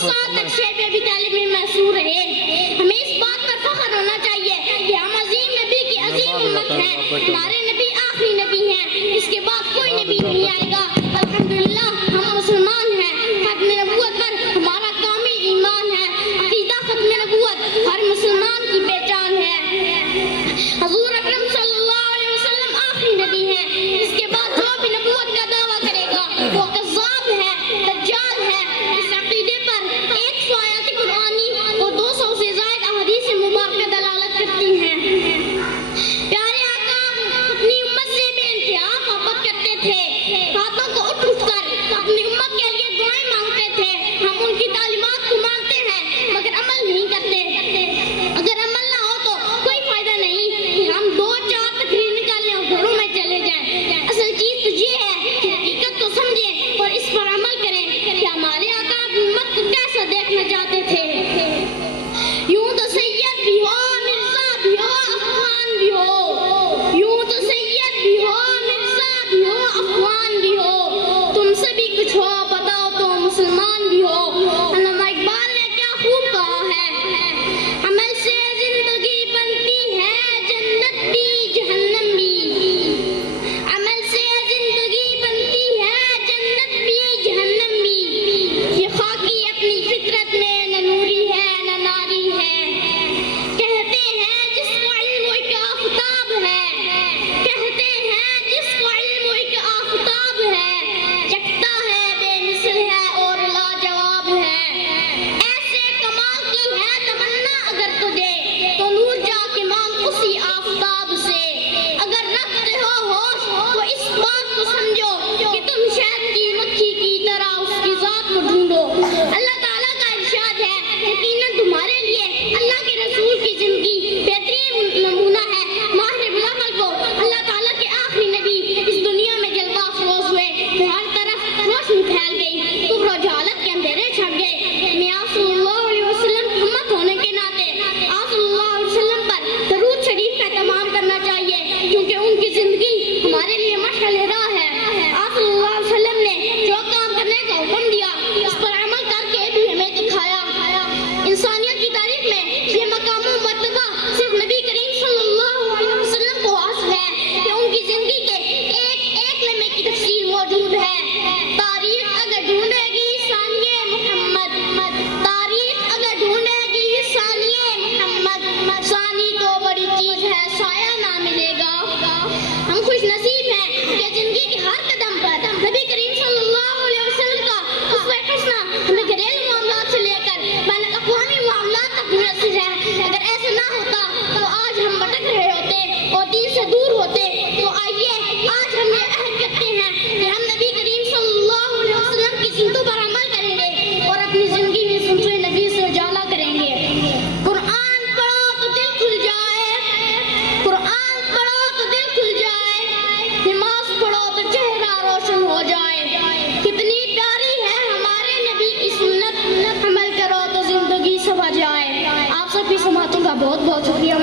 سال تک شیب ابی طالب میں محصور رہے. ہمیں اس بات پر فخر ہونا چاہیے کہ ہم عظیم نبی کی عظیم امت ہیں. ہمارے نبی آخری نبی ہیں، اس کے بعد کوئی نبی نہیں آئے گا. الحمدللہ ہم مسلمان ہیں. ختم نبوت پر ہمارا کامل ایمان ہے. عقیدہ ختم نبوت ہر مسلمان کی پہچان ہے. حضور اکرم صلی اللہ علیہ وسلم آخری نبی ہیں. اس کے بعد جو بھی نبوت کا دعویٰ کرے گا وہ کذاب ہے، دجال ہے. اس عقیدے پر 100 آیات قرآنی اور 200 سے زائد احادیث مبارکہ دلالت کرتی ہیں. پیارے آقا اپنی امت سے بے انتہا محبت کرتے تھے. ہاتھوں کو اٹھ کر اپنی امت کے لیے دعائیں مانگتے تھے. ہم ان کی تعلیمات کو مانتے ہیں مگر عمل نہیں کرتے. اگر عمل نہ ہو تو کوئی فائدہ نہیں کہ ہم 2-4 تقریر نکالیں اور گھروں میں چلے جائیں. اصل چیز تو یہ ہے کہ حقیقت کو سمجھیں اور اس پر عمل کریں کہ ہمارے آقا اپنی امت کو کیسا دیکھنا چاہتے تھے. یوں تو سید بھی ہو، مرزا بھی ہو، افغان بھی ہو. یوں تو سید بھی ہو، مرزا بھی ہو، افغان بھی ہو. تم سے بھی کچھ ہو بتاؤ تو مسلمان بھی ہو. علامہ اقبال نے کیا خوب کہا ہے، عمل سے زندگی بنتی ہے جنت بھی جہنم بھی. عمل سے زندگی بنتی ہے جنت بھی جہنم بھی. یہ خاکی اپنی فطرت میں نہ نوری ہے نہ ناری ہے. کہتے ہیں جس کو علم ایک آفتاب ہے، کہتے ہیں جس کو علم ایک آفتاب ہے. یکتا ہے، بے مثل ہے اور لاجواب ہے. ایسے کمال کی ہے تمنا اگر تجھے تو نور جا کے مانگ اسی آفتاب سے. اگر رکھتے ہو ہوش تو اس بات کو سمجھو کہ تم شہد کی مکھی کی طرح اس کی ذات کو ڈھونڈو. اللہ تعالیٰ کا ارشاد ہے یقیناً تمہارے لیے اللہ کے رسول کی زندگی بہترین نمونہ ہے. ماہ ربیع الاول کو اللہ تعالیٰ کے آخری نبی اس دنیا میں جلوہ افروز ہوئے تو ہر طرف روشنی پھیل گئی، کفر و جہالت کے اندھیرے چھٹ گئے. ہمیں آپ صلی اللہ علیہ وسلم کی امت ہونے کے ناطے آپ صلی اللہ علیہ وسلم پر درود شریف کا اہتمام کرنا چاہیے کیونکہ ان کی زندگی ہمارے لیے مشعل راہ ہے. آپ صلی اللہ علیہ وسلم نے جو کام کرنے کا حکم دیا اس پر عمل کر کے بھی ہمیں دکھایا. انسانیت کی تاریخ میں یہ مقام و مرتبہ صرف نبی کریم صلی اللہ علیہ وسلم کو حاصل ہے کہ ان کی زندگی کے ایک لمحے کی تفصیل موجود ہے. تاریخ اگر ڈھونڈے گی ثانیہ محمد، تاریخ اگر ڈھونڈے گی ثانیہ محمد. ثانی تو بڑی چیز ہے، سایہ نہ ملے گا. ہم خوش نصیب ہیں کہ زندگی کے ہر قدم پر نبی کریم صلی اللہ علیہ وسلم کا اسوہ حسنہ ہمیں گھریلو معاملات سے لے کر بین الاقوامی معاملات تک میسر ہے. اگر ایسا نہ ہوتا تو آج ہم بھٹک رہے ہوتے اور دین سے دور ہوتے. تو آئیے آج ہم یہ عہد کرتے ہیں کہ ہم نبی کریم صلی اللہ علیہ وسلم کی سنتوں پر عمل کریں گے اور اپنی زندگی میں سنتوں نبی سے اجالا کریں گے. قرآن پڑھو تو دل کھل جائے، قرآن پڑھو تو دل کھل جائے. نماز پڑھو تو چہرہ روشن ہو جائے. کتنی پیاری ہے ہمارے نبی کی سنت، عمل کرو تو زندگی سنور جائے. آپ سب کی سماعتوں کا بہت بہت شکریہ.